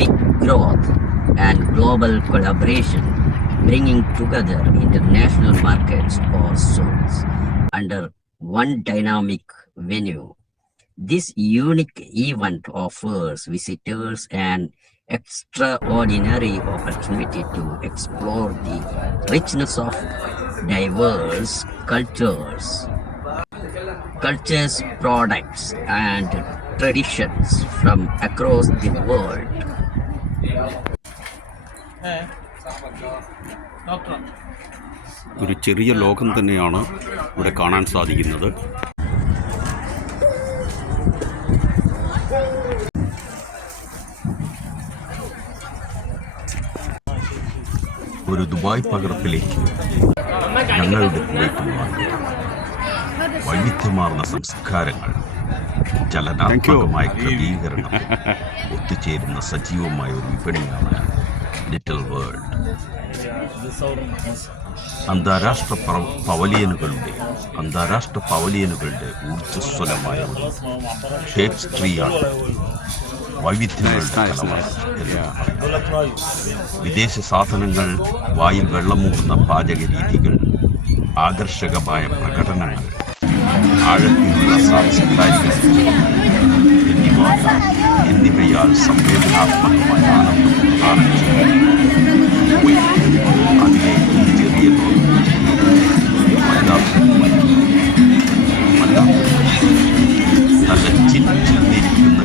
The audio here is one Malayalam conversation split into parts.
economic growth and global collaboration, bringing together international markets or zones under one dynamic venue. This unique event offers visitors an extraordinary opportunity to explore the richness of diverse cultures, cultures, products, and traditions from across the world. ഒരു ചെറിയ ലോകം തന്നെയാണ് ഇവിടെ കാണാൻ സാധിക്കുന്നത്. ഒരു ദുബായ് പകർപ്പിലേക്ക് ഞങ്ങളുടെ വൈവിധ്യമാർന്ന സംസ്കാരങ്ങൾ ചലനാത്മകമായ ക്രമീകരണം ഒത്തുചേരുന്ന സജീവമായ ഒരു വിപണിയാണ് ലിറ്റിൽ വേൾഡ് അന്താരാഷ്ട്ര പവ- പവലിയനുകളുടെ അന്താരാഷ്ട്ര പവലിയനുകളുടെ ഊർജസ്വലമായ ഒരു ടേപ്സ്ട്രിയാണ് വൈവിധ്യങ്ങളുടെ. വിദേശ സാധനങ്ങൾ വായിൽ വെള്ളമൂകുന്ന പാചക രീതികൾ ആകർഷകമായ പ്രകടനങ്ങൾ ആഴത്തിലുള്ള സാംസ്കാരിക എന്നിവ എന്നിവയാൽ സംവേദനാത്മകമായ ആനന്ദം പ്രദാനം ചെയ്യുന്നു അതിലെ ഈ ചെറിയ ലോകം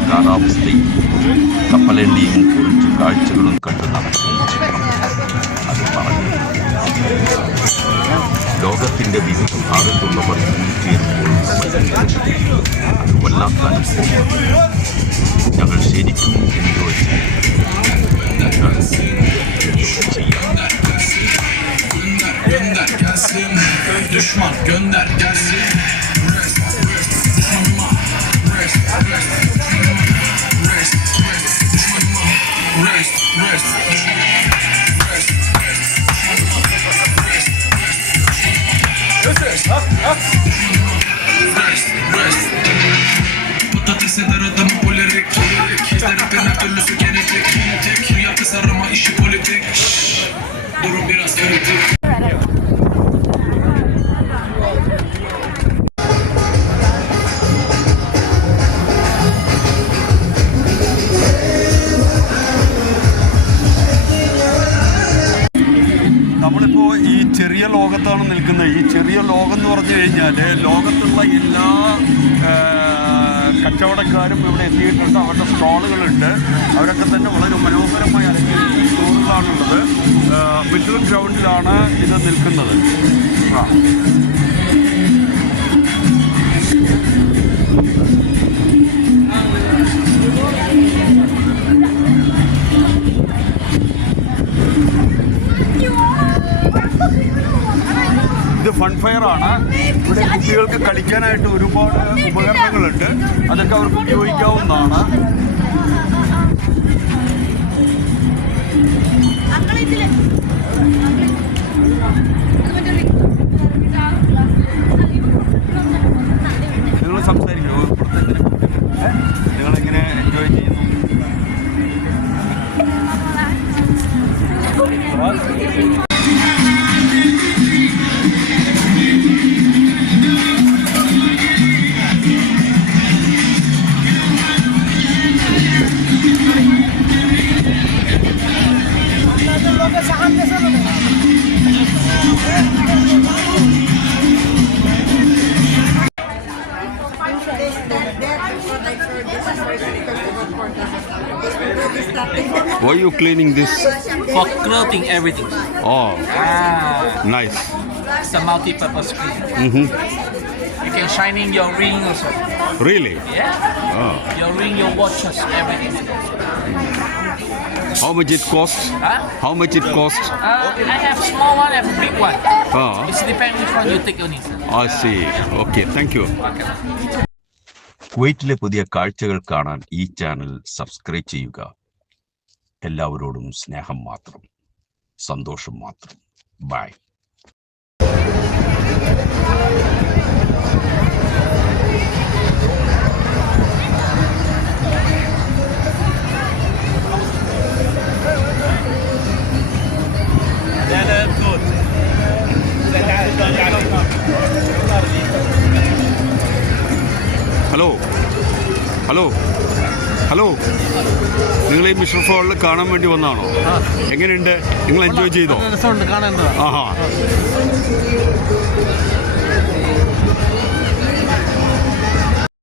കാലാവസ്ഥയും കപ്പലണ്ടിയും കുറിച്ച് കാഴ്ചകളും കണ്ടു നടക്കുന്ന ചിത്രം അത് പറഞ്ഞു ലോകത്തിന്റെ വിവിധ ഭാഗത്തുള്ളവർ und Lappland. Ja, wir sehen die durch. Das Gönder gelsin, düşman gönder gelsin. Rest, rest, düşmanıma. Rest, rest, düşmanıma. Rest, rest, düşmanıma. Rest, rest, düşmanıma. Rest, rest, düşmanıma. Rest, rest, düşmanıma. Rest, rest, düşmanıma rest, rest. Patatese daradım polerik İzlerken her türlüsü genetik Rüya tasarıma işi politik. Durum biraz kritik. നമ്മളിപ്പോൾ ഈ ചെറിയ ലോകത്താണ് നിൽക്കുന്നത്. ഈ ചെറിയ ലോകം എന്ന് പറഞ്ഞു കഴിഞ്ഞാൽ ലോകത്തുള്ള എല്ലാ കച്ചവടക്കാരും ഇവിടെ എത്തിയിട്ടുണ്ട്. അവരുടെ സ്റ്റോളുകളുണ്ട്. അവരൊക്കെ തന്നെ വളരെ മനോഹരമായി അല്ലെങ്കിൽ സ്റ്റോറുകളാണുള്ളത് മിഡിൽ ഗ്രൗണ്ടിലാണ് ഇത് നിൽക്കുന്നത്. ആ. ഇത് ഫെയർ ആണ് ഇവിടെ കുട്ടികൾക്ക് കളിക്കാനായിട്ട് ഒരുപാട് ഉപകരണങ്ങളുണ്ട്. അതൊക്കെ അവർക്ക് ഉപയോഗിക്കാവുന്നതാണ്. നിങ്ങൾ Why you cleaning this? For clothing, everything. Oh, Ah, nice. it's a multi-purpose screen. Mm-hmm. You can shine in your ring also. Really? Yeah. Oh. Your ring, your watches, everything. How much it costs? Huh? How much it costs? Uh, I have small one and big one. Oh, It's depend which one you take on it. I see. Okay, thank you. Okay. കുവൈറ്റിലെ പുതിയ കാഴ്ചകൾ കാണാൻ ഈ ചാനൽ സബ്സ്ക്രൈബ് ചെയ്യുക എല്ലാവരോടും സ്നേഹം മാത്രം സന്തോഷം മാത്രം. Bye hello. ഹലോ. നിങ്ങൾ ഈ മിസ്റ്റർ ഫോളിൽ കാണാൻ വേണ്ടി വന്നാണോ എങ്ങനെയുണ്ട്? നിങ്ങൾ എൻജോയ് ചെയ്തോ? ആഹാ.